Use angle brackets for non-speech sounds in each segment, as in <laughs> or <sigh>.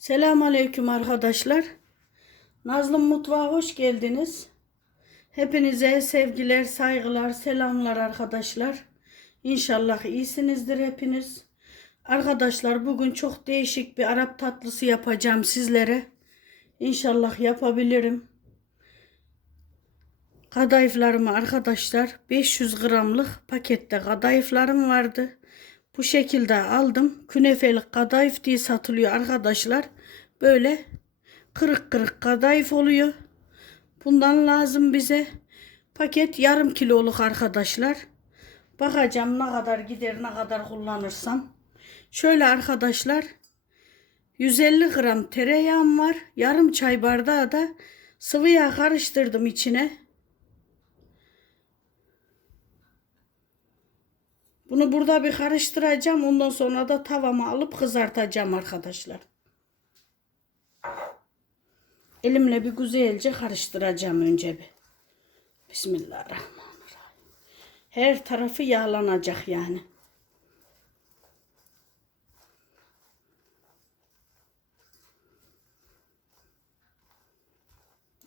Selam aleyküm arkadaşlar. Nazlım Mutfağa hoş geldiniz. Hepinize sevgiler, saygılar, selamlar arkadaşlar. İnşallah iyisinizdir hepiniz. Arkadaşlar bugün çok değişik bir Arap tatlısı yapacağım sizlere. İnşallah yapabilirim. Kadayıflarımı arkadaşlar 500 gramlık pakette kadayıflarım vardı. Bu şekilde aldım. Künefelik kadayıf diye satılıyor arkadaşlar. Böyle kırık kırık kadayıf oluyor. Bundan lazım bize. Paket yarım kiloluk arkadaşlar. Bakacağım ne kadar gider ne kadar kullanırsam. Şöyle arkadaşlar 150 gram tereyağım var. Yarım çay bardağı da sıvı yağ karıştırdım içine. Bunu burada bir karıştıracağım. Ondan sonra da tavama alıp kızartacağım arkadaşlar. Elimle bir güzelce karıştıracağım önce bir. Bismillahirrahmanirrahim. Her tarafı yağlanacak yani.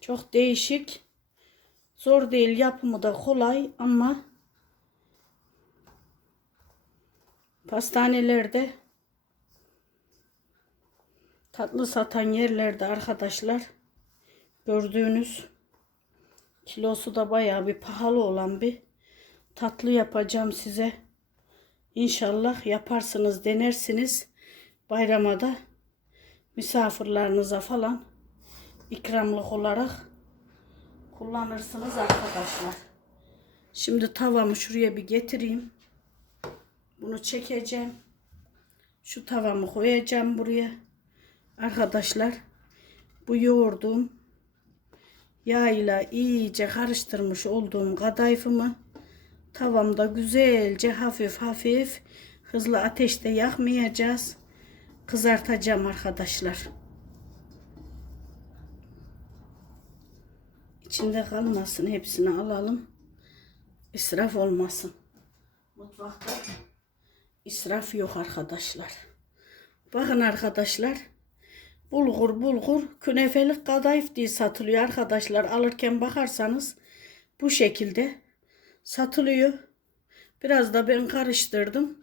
Çok değişik. Zor değil yapımı da kolay ama pastanelerde tatlı satan yerlerde arkadaşlar gördüğünüz kilosu da bayağı bir pahalı olan bir tatlı yapacağım size. İnşallah yaparsınız, denersiniz. Bayrama da misafirlerinize falan ikramlık olarak kullanırsınız arkadaşlar. Şimdi tavamı şuraya bir getireyim. Bunu çekeceğim. Şu tavamı koyacağım buraya. Arkadaşlar bu yoğurduğum yağ ile iyice karıştırmış olduğum kadayıfımı tavamda güzelce hafif hafif hızlı ateşte yakmayacağız. Kızartacağım arkadaşlar. İçinde kalmasın. Hepsini alalım. İsraf olmasın. Mutfakta israf yok arkadaşlar. Bakın arkadaşlar. Bulgur bulgur künefelik kadayıf diye satılıyor arkadaşlar. Alırken bakarsanız bu şekilde satılıyor. Biraz da ben karıştırdım.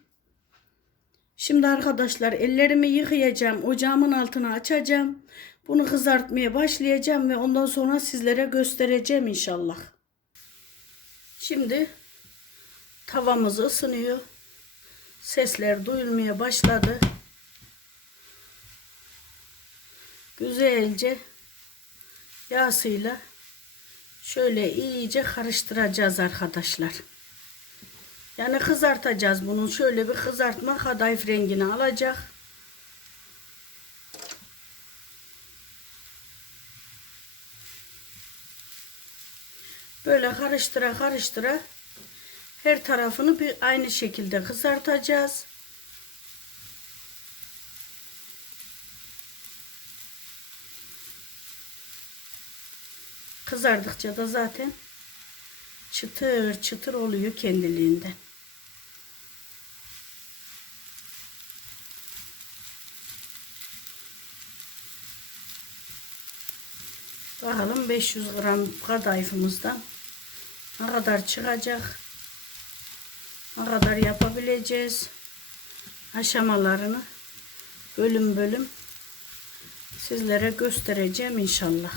Şimdi arkadaşlar ellerimi yıkayacağım. Ocağımın altını açacağım. Bunu kızartmaya başlayacağım ve ondan sonra sizlere göstereceğim inşallah. Şimdi tavamız ısınıyor. Sesler duyulmaya başladı. Güzelce yağsıyla şöyle iyice karıştıracağız arkadaşlar. Yani kızartacağız bunu. Şöyle bir kızartma kadayıf rengini alacak. Böyle karıştıra karıştıra her tarafını bir aynı şekilde kızartacağız. Kızardıkça da zaten çıtır çıtır oluyor kendiliğinden. Bakalım 500 gram kadayıfımızdan ne kadar çıkacak? Ne kadar yapabileceğiz? Aşamalarını bölüm bölüm sizlere göstereceğim inşallah.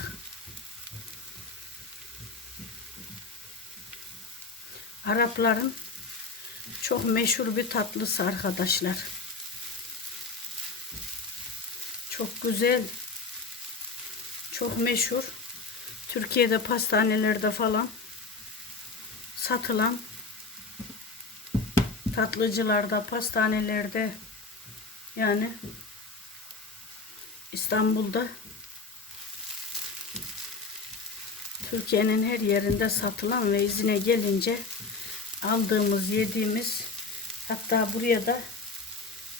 Arapların çok meşhur bir tatlısı arkadaşlar. Çok güzel. Çok meşhur. Türkiye'de pastanelerde falan satılan tatlıcılarda, pastanelerde yani İstanbul'da Türkiye'nin her yerinde satılan ve izine gelince aldığımız, yediğimiz hatta buraya da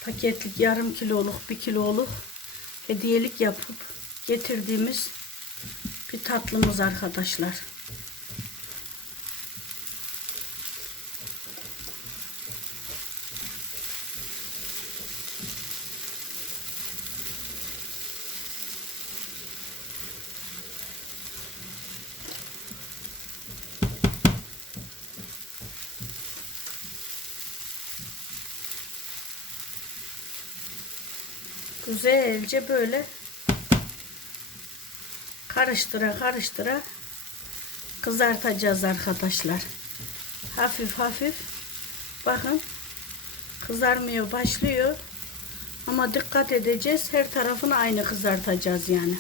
paketlik yarım kiloluk, bir kiloluk hediyelik yapıp getirdiğimiz bir tatlımız arkadaşlar. Güzelce böyle karıştıra karıştıra kızartacağız arkadaşlar. Hafif hafif bakın kızarmıyor başlıyor. Ama dikkat edeceğiz. Her tarafını aynı kızartacağız yani.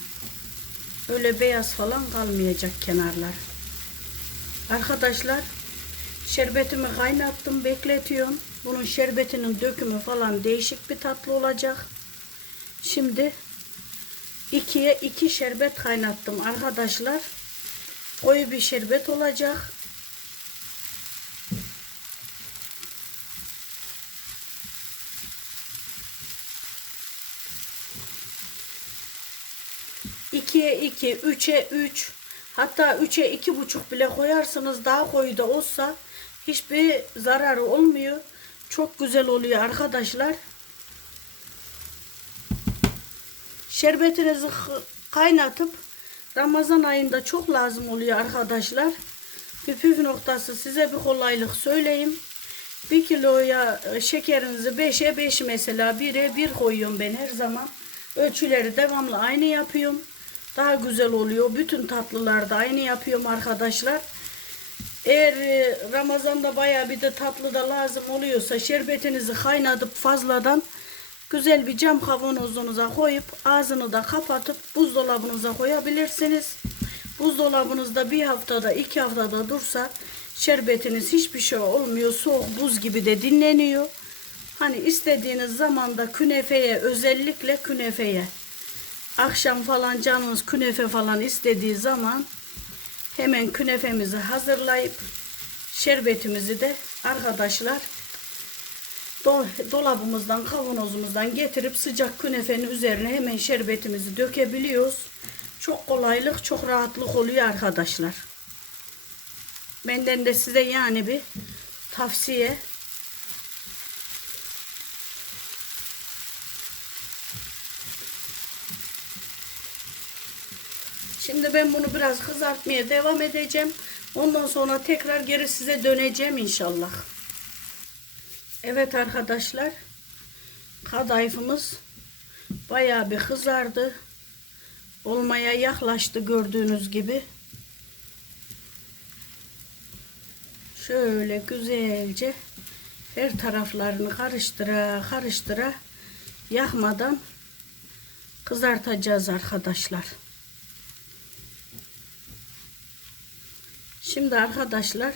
Öyle beyaz falan kalmayacak kenarlar. Arkadaşlar şerbetimi kaynattım bekletiyorum. Bunun şerbetinin dökümü falan değişik bir tatlı olacak. Şimdi ikiye iki şerbet kaynattım arkadaşlar. Koyu bir şerbet olacak. İkiye iki, üçe üç, hatta üçe iki buçuk bile koyarsınız daha koyu da olsa hiçbir zararı olmuyor. Çok güzel oluyor arkadaşlar. Şerbetinizi kaynatıp Ramazan ayında çok lazım oluyor arkadaşlar. Bir püf noktası size bir kolaylık söyleyeyim. Bir kiloya e, şekerinizi 5'e 5 mesela 1'e 1 koyuyorum ben her zaman. Ölçüleri devamlı aynı yapıyorum. Daha güzel oluyor. Bütün tatlılarda aynı yapıyorum arkadaşlar. Eğer e, Ramazan'da bayağı bir de tatlı da lazım oluyorsa şerbetinizi kaynatıp fazladan güzel bir cam kavanozunuza koyup ağzını da kapatıp buzdolabınıza koyabilirsiniz. Buzdolabınızda bir haftada iki haftada dursa şerbetiniz hiçbir şey olmuyor. Soğuk buz gibi de dinleniyor. Hani istediğiniz zamanda künefeye özellikle künefeye akşam falan canınız künefe falan istediği zaman hemen künefemizi hazırlayıp şerbetimizi de arkadaşlar dolabımızdan kavanozumuzdan getirip sıcak künefenin üzerine hemen şerbetimizi dökebiliyoruz. Çok kolaylık, çok rahatlık oluyor arkadaşlar. Benden de size yani bir tavsiye. Şimdi ben bunu biraz kızartmaya devam edeceğim. Ondan sonra tekrar geri size döneceğim inşallah. Evet arkadaşlar. Kadayıfımız bayağı bir kızardı. Olmaya yaklaştı gördüğünüz gibi. Şöyle güzelce her taraflarını karıştıra karıştıra yakmadan kızartacağız arkadaşlar. Şimdi arkadaşlar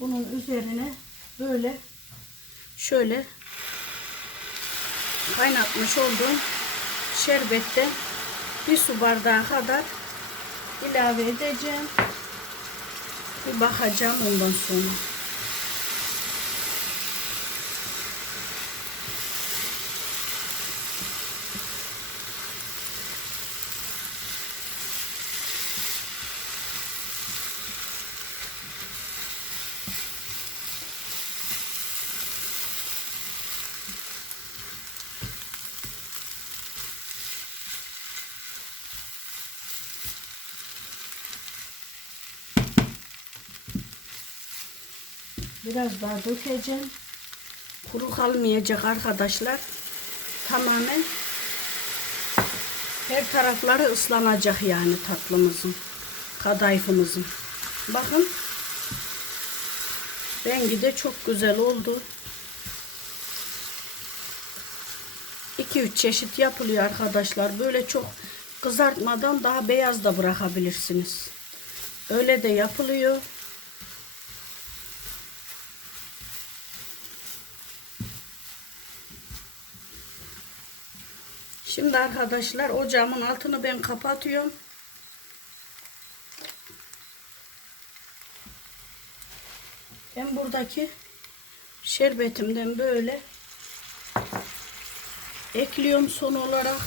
bunun üzerine böyle şöyle kaynatmış olduğum şerbette bir su bardağı kadar ilave edeceğim. Bir bakacağım ondan sonra. Biraz daha dökeceğim. Kuru kalmayacak arkadaşlar. Tamamen her tarafları ıslanacak yani tatlımızın. Kadayıfımızın. Bakın. Rengi de çok güzel oldu. 2-3 çeşit yapılıyor arkadaşlar. Böyle çok kızartmadan daha beyaz da bırakabilirsiniz. Öyle de yapılıyor. Şimdi arkadaşlar ocağımın altını ben kapatıyorum. Ben buradaki şerbetimden böyle ekliyorum son olarak.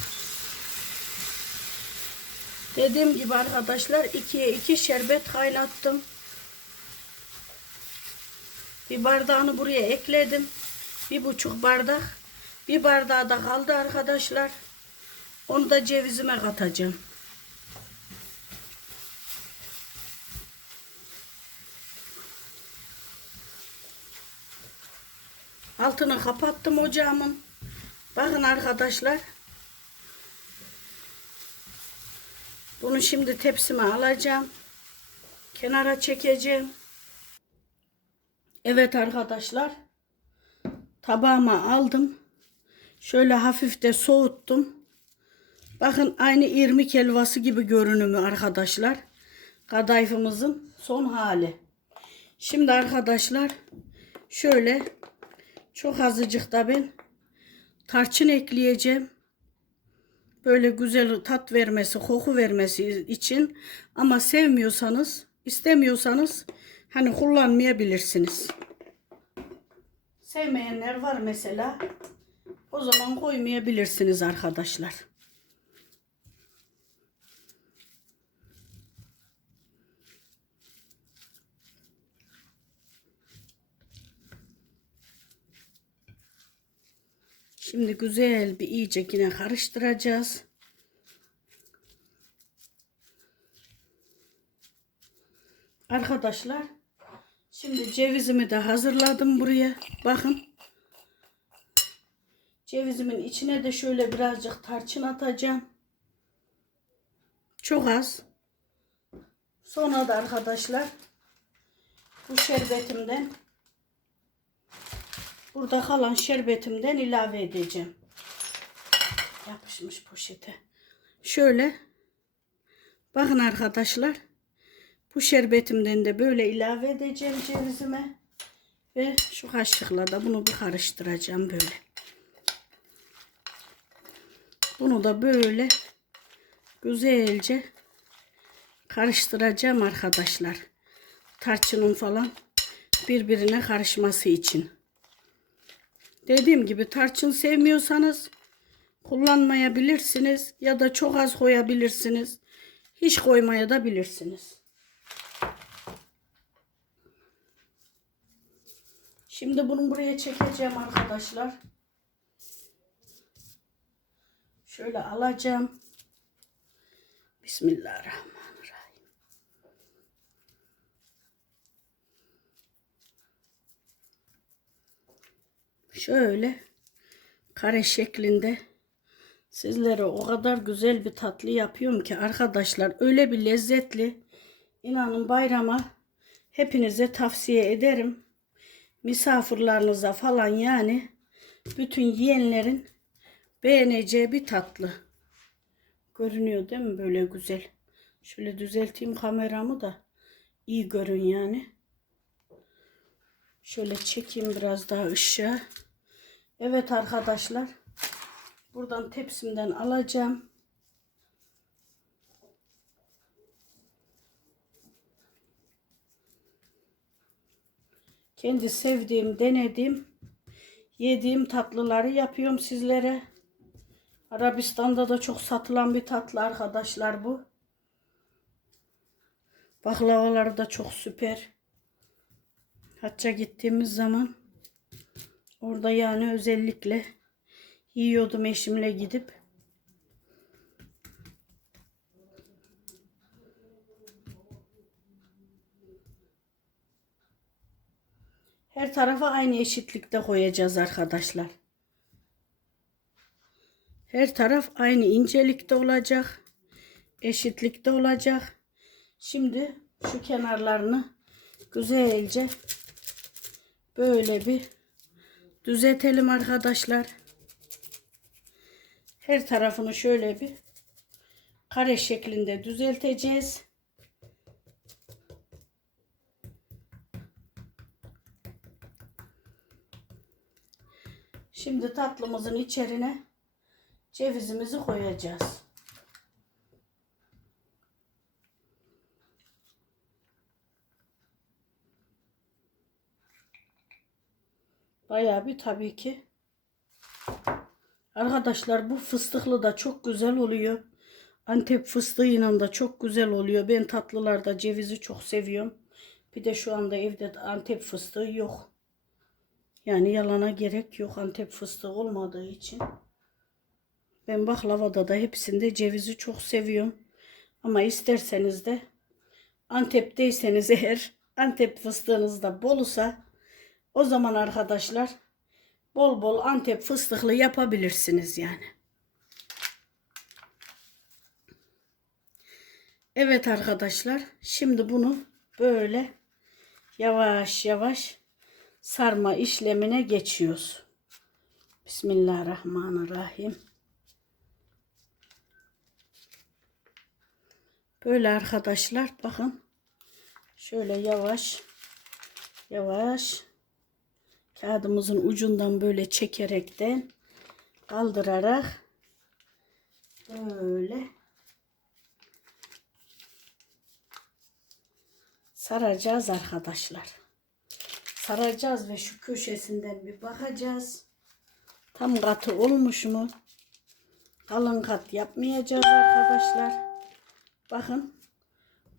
Dediğim gibi arkadaşlar 2'ye 2 şerbet kaynattım. Bir bardağını buraya ekledim. Bir buçuk bardak. Bir bardağı da kaldı arkadaşlar. Onu da cevizime katacağım. Altını kapattım ocağımın. Bakın arkadaşlar. Bunu şimdi tepsime alacağım. Kenara çekeceğim. Evet arkadaşlar. Tabağıma aldım. Şöyle hafif de soğuttum. Bakın aynı irmik helvası gibi görünümü arkadaşlar. Kadayıfımızın son hali. Şimdi arkadaşlar şöyle çok azıcık da ben tarçın ekleyeceğim. Böyle güzel tat vermesi, koku vermesi için ama sevmiyorsanız, istemiyorsanız hani kullanmayabilirsiniz. Sevmeyenler var mesela. O zaman koymayabilirsiniz arkadaşlar. Şimdi güzel bir iyice yine karıştıracağız. Arkadaşlar şimdi cevizimi de hazırladım buraya. Bakın. Cevizimin içine de şöyle birazcık tarçın atacağım. Çok az. Sonra da arkadaşlar bu şerbetimden burada kalan şerbetimden ilave edeceğim. Yapışmış poşete. Şöyle bakın arkadaşlar bu şerbetimden de böyle ilave edeceğim cevizime ve şu kaşıkla da bunu bir karıştıracağım böyle. Bunu da böyle güzelce karıştıracağım arkadaşlar. Tarçının falan birbirine karışması için. Dediğim gibi tarçın sevmiyorsanız kullanmayabilirsiniz ya da çok az koyabilirsiniz. Hiç koymaya da bilirsiniz. Şimdi bunu buraya çekeceğim arkadaşlar. Şöyle alacağım. Bismillahirrahmanirrahim. Şöyle kare şeklinde sizlere o kadar güzel bir tatlı yapıyorum ki arkadaşlar öyle bir lezzetli inanın bayrama hepinize tavsiye ederim. Misafirlerinize falan yani bütün yiyenlerin beğeneceği bir tatlı. Görünüyor değil mi böyle güzel. Şöyle düzelteyim kameramı da iyi görün yani. Şöyle çekeyim biraz daha ışığa. Evet arkadaşlar. Buradan tepsimden alacağım. Kendi sevdiğim, denediğim, yediğim tatlıları yapıyorum sizlere. Arabistan'da da çok satılan bir tatlı arkadaşlar bu. Baklavaları da çok süper. Hacca gittiğimiz zaman orada yani özellikle yiyordum eşimle gidip. Her tarafa aynı eşitlikte koyacağız arkadaşlar. Her taraf aynı incelikte olacak. Eşitlikte olacak. Şimdi şu kenarlarını güzelce böyle bir düzeltelim arkadaşlar. Her tarafını şöyle bir kare şeklinde düzelteceğiz. Şimdi tatlımızın içerine cevizimizi koyacağız. Bayağı bir tabii ki. Arkadaşlar bu fıstıklı da çok güzel oluyor. Antep fıstığıyla da çok güzel oluyor. Ben tatlılarda cevizi çok seviyorum. Bir de şu anda evde Antep fıstığı yok. Yani yalana gerek yok Antep fıstığı olmadığı için. Ben baklavada da hepsinde cevizi çok seviyorum. Ama isterseniz de Antep'teyseniz <laughs> eğer Antep fıstığınız da bolsa o zaman arkadaşlar bol bol Antep fıstıklı yapabilirsiniz yani. Evet arkadaşlar, şimdi bunu böyle yavaş yavaş sarma işlemine geçiyoruz. Bismillahirrahmanirrahim. Böyle arkadaşlar bakın. Şöyle yavaş yavaş kağıdımızın ucundan böyle çekerekten kaldırarak böyle saracağız arkadaşlar. Saracağız ve şu köşesinden bir bakacağız. Tam katı olmuş mu? Kalın kat yapmayacağız arkadaşlar. Bakın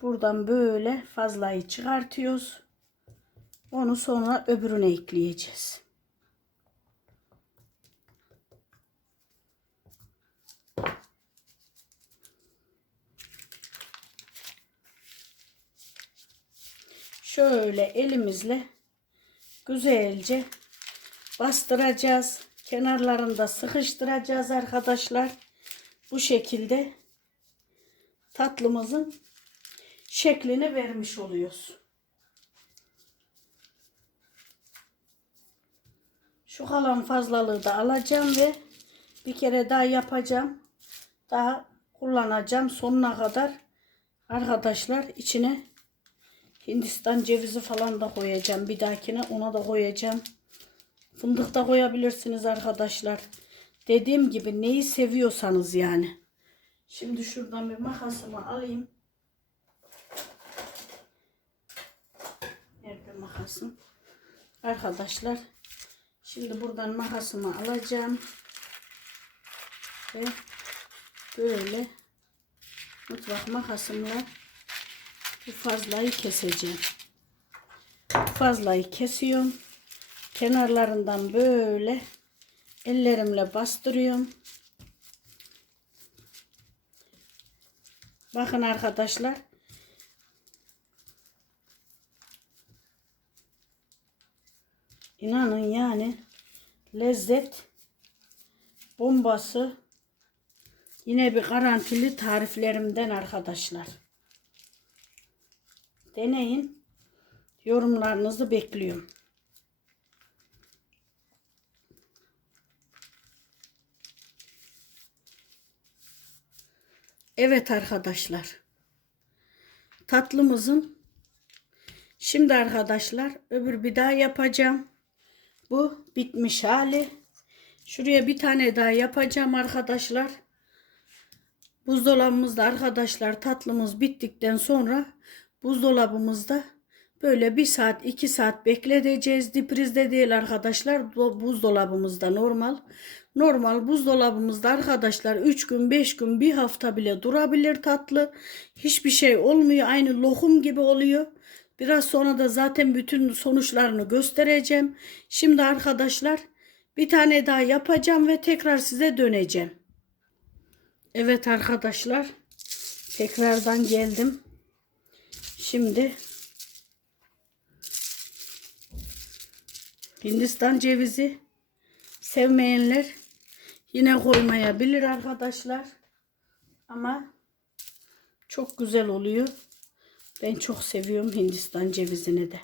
buradan böyle fazlayı çıkartıyoruz. Onu sonra öbürüne ekleyeceğiz. Şöyle elimizle güzelce bastıracağız. Kenarlarında sıkıştıracağız arkadaşlar. Bu şekilde tatlımızın şeklini vermiş oluyoruz. Şu kalan fazlalığı da alacağım ve bir kere daha yapacağım. Daha kullanacağım sonuna kadar. Arkadaşlar içine Hindistan cevizi falan da koyacağım. Bir dahakine ona da koyacağım. Fındık da koyabilirsiniz arkadaşlar. Dediğim gibi neyi seviyorsanız yani. Şimdi şuradan bir makasımı alayım. Nerede makasım? Arkadaşlar şimdi buradan makasımı alacağım. Ve böyle mutfak makasımla bu fazlayı keseceğim. Fazlayı kesiyorum. Kenarlarından böyle ellerimle bastırıyorum. Bakın arkadaşlar. İnanın yani lezzet bombası yine bir garantili tariflerimden arkadaşlar. Deneyin. Yorumlarınızı bekliyorum. Evet arkadaşlar. Tatlımızın şimdi arkadaşlar öbür bir daha yapacağım. Bu bitmiş hali. Şuraya bir tane daha yapacağım arkadaşlar. Buzdolabımızda arkadaşlar tatlımız bittikten sonra buzdolabımızda böyle bir saat iki saat bekleteceğiz. Diprizde değil arkadaşlar do- buzdolabımızda normal. Normal buzdolabımızda arkadaşlar 3 gün 5 gün bir hafta bile durabilir tatlı. Hiçbir şey olmuyor aynı lokum gibi oluyor. Biraz sonra da zaten bütün sonuçlarını göstereceğim. Şimdi arkadaşlar bir tane daha yapacağım ve tekrar size döneceğim. Evet arkadaşlar tekrardan geldim. Şimdi Hindistan cevizi sevmeyenler yine koymayabilir arkadaşlar. Ama çok güzel oluyor. Ben çok seviyorum Hindistan cevizini de.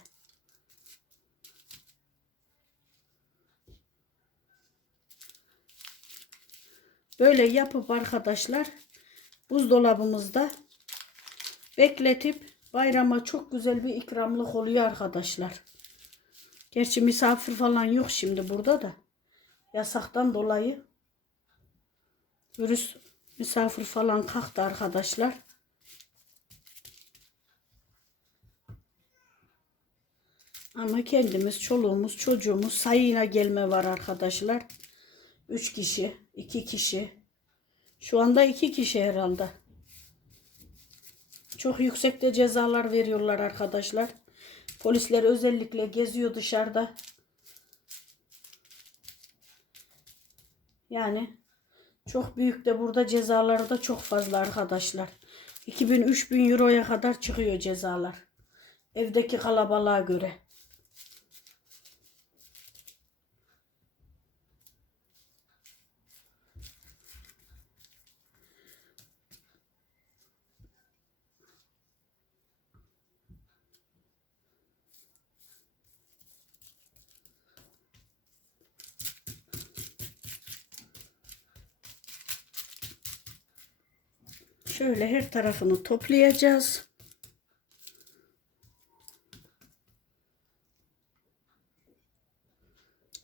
Böyle yapıp arkadaşlar buzdolabımızda bekletip bayrama çok güzel bir ikramlık oluyor arkadaşlar. Gerçi misafir falan yok şimdi burada da. Yasaktan dolayı virüs misafir falan kalktı arkadaşlar. Ama kendimiz, çoluğumuz, çocuğumuz sayıyla gelme var arkadaşlar. Üç kişi, iki kişi. Şu anda iki kişi herhalde. Çok yüksekte cezalar veriyorlar arkadaşlar. Polisler özellikle geziyor dışarıda. Yani çok büyük de burada cezaları da çok fazla arkadaşlar. 2000-3000 euroya kadar çıkıyor cezalar. Evdeki kalabalığa göre. Şöyle her tarafını toplayacağız.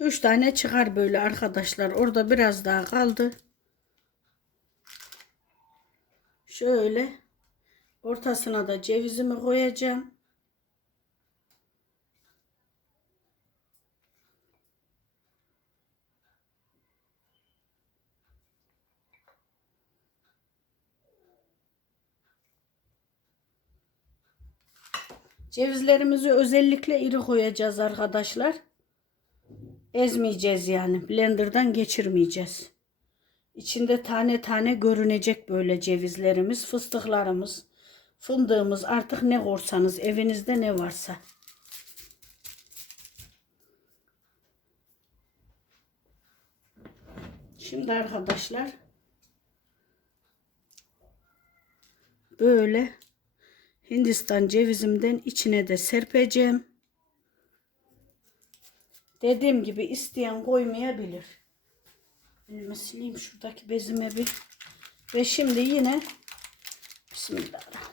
Üç tane çıkar böyle arkadaşlar. Orada biraz daha kaldı. Şöyle ortasına da cevizimi koyacağım. Cevizlerimizi özellikle iri koyacağız arkadaşlar. Ezmeyeceğiz yani. Blender'dan geçirmeyeceğiz. İçinde tane tane görünecek böyle cevizlerimiz, fıstıklarımız, fındığımız artık ne korsanız evinizde ne varsa. Şimdi arkadaşlar böyle Hindistan cevizimden içine de serpeceğim. Dediğim gibi isteyen koymayabilir. Elimi sileyim şuradaki bezime bir. Ve şimdi yine Bismillahirrahmanirrahim.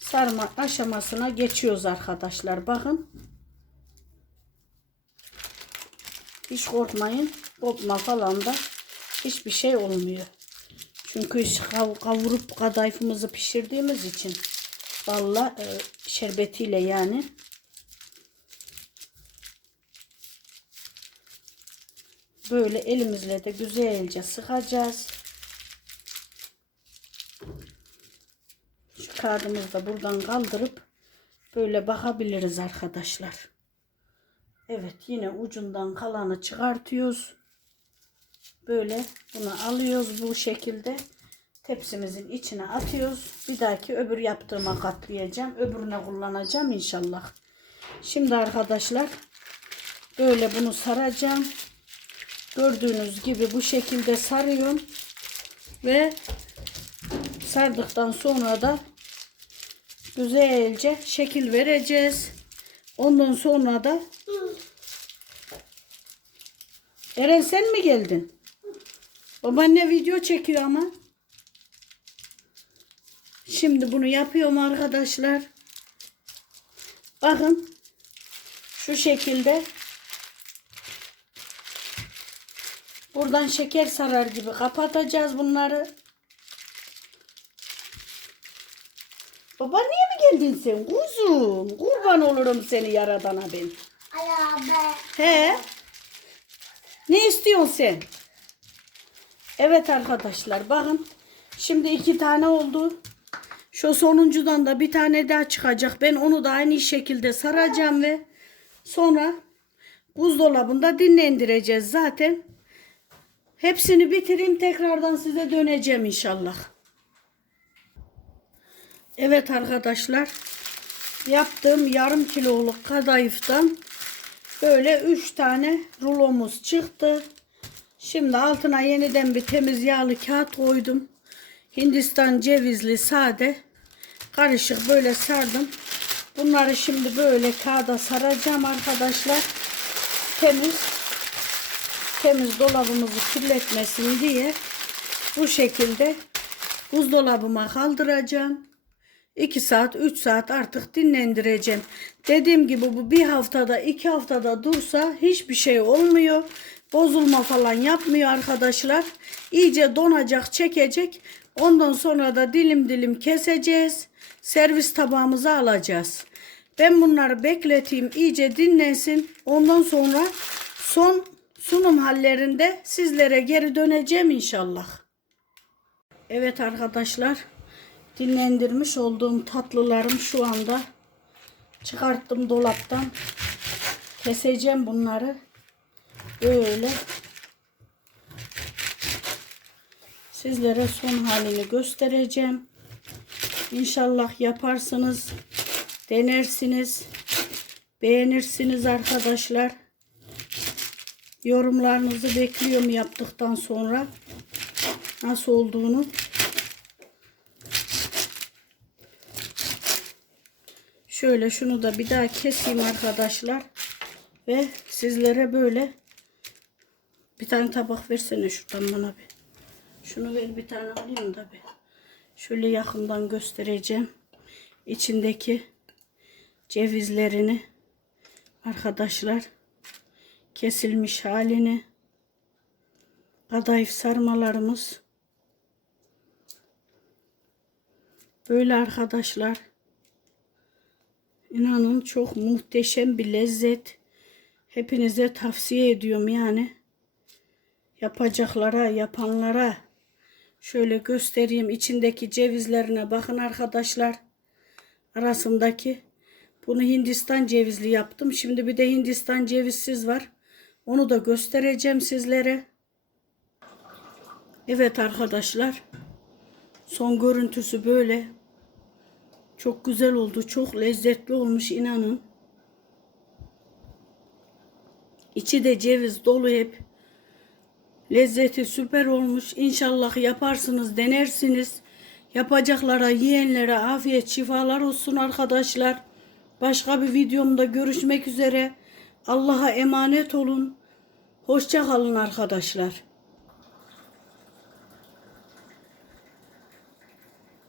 Sarma aşamasına geçiyoruz arkadaşlar. Bakın. Hiç korkmayın. Kopma falan da hiçbir şey olmuyor. Çünkü kav- kavurup kadayıfımızı pişirdiğimiz için valla e, şerbetiyle yani böyle elimizle de güzelce sıkacağız. Şu kağıdımızı da buradan kaldırıp böyle bakabiliriz arkadaşlar. Evet yine ucundan kalanı çıkartıyoruz. Böyle bunu alıyoruz bu şekilde. Tepsimizin içine atıyoruz. Bir dahaki öbür yaptığıma katlayacağım. Öbürüne kullanacağım inşallah. Şimdi arkadaşlar böyle bunu saracağım. Gördüğünüz gibi bu şekilde sarıyorum. Ve sardıktan sonra da güzelce şekil vereceğiz. Ondan sonra da Eren sen mi geldin? Babaanne video çekiyor ama. Şimdi bunu yapıyorum arkadaşlar. Bakın. Şu şekilde. Buradan şeker sarar gibi kapatacağız bunları. Babaanneye mi geldin sen kuzum? Kurban olurum seni yaradana ben. He? Ne istiyorsun sen? Evet arkadaşlar bakın. Şimdi iki tane oldu. Şu sonuncudan da bir tane daha çıkacak. Ben onu da aynı şekilde saracağım ve sonra buzdolabında dinlendireceğiz zaten. Hepsini bitireyim tekrardan size döneceğim inşallah. Evet arkadaşlar yaptığım yarım kiloluk kadayıftan böyle 3 tane rulomuz çıktı. Şimdi altına yeniden bir temiz yağlı kağıt koydum. Hindistan cevizli sade karışık böyle sardım. Bunları şimdi böyle kağıda saracağım arkadaşlar. Temiz temiz dolabımızı kirletmesin diye bu şekilde buzdolabıma kaldıracağım. 2 saat 3 saat artık dinlendireceğim. Dediğim gibi bu bir haftada 2 haftada dursa hiçbir şey olmuyor. Bozulma falan yapmıyor arkadaşlar. İyice donacak çekecek. Ondan sonra da dilim dilim keseceğiz. Servis tabağımıza alacağız. Ben bunları bekleteyim iyice dinlensin. Ondan sonra son sunum hallerinde sizlere geri döneceğim inşallah. Evet arkadaşlar dinlendirmiş olduğum tatlılarım şu anda çıkarttım dolaptan. Keseceğim bunları. Böyle sizlere son halini göstereceğim. İnşallah yaparsınız, denersiniz, beğenirsiniz arkadaşlar. Yorumlarınızı bekliyorum yaptıktan sonra nasıl olduğunu. Şöyle şunu da bir daha keseyim arkadaşlar. Ve sizlere böyle bir tane tabak versene şuradan bana bir. Şunu ver bir tane alayım da bir. Şöyle yakından göstereceğim. İçindeki cevizlerini arkadaşlar kesilmiş halini kadayıf sarmalarımız böyle arkadaşlar inanın çok muhteşem bir lezzet hepinize tavsiye ediyorum yani yapacaklara yapanlara şöyle göstereyim içindeki cevizlerine bakın arkadaşlar arasındaki bunu Hindistan cevizli yaptım. Şimdi bir de Hindistan cevizsiz var. Onu da göstereceğim sizlere. Evet arkadaşlar. Son görüntüsü böyle. Çok güzel oldu. Çok lezzetli olmuş inanın. İçi de ceviz dolu hep. Lezzeti süper olmuş. İnşallah yaparsınız, denersiniz. Yapacaklara, yiyenlere afiyet, şifalar olsun arkadaşlar. Başka bir videomda görüşmek üzere. Allah'a emanet olun. Hoşça kalın arkadaşlar.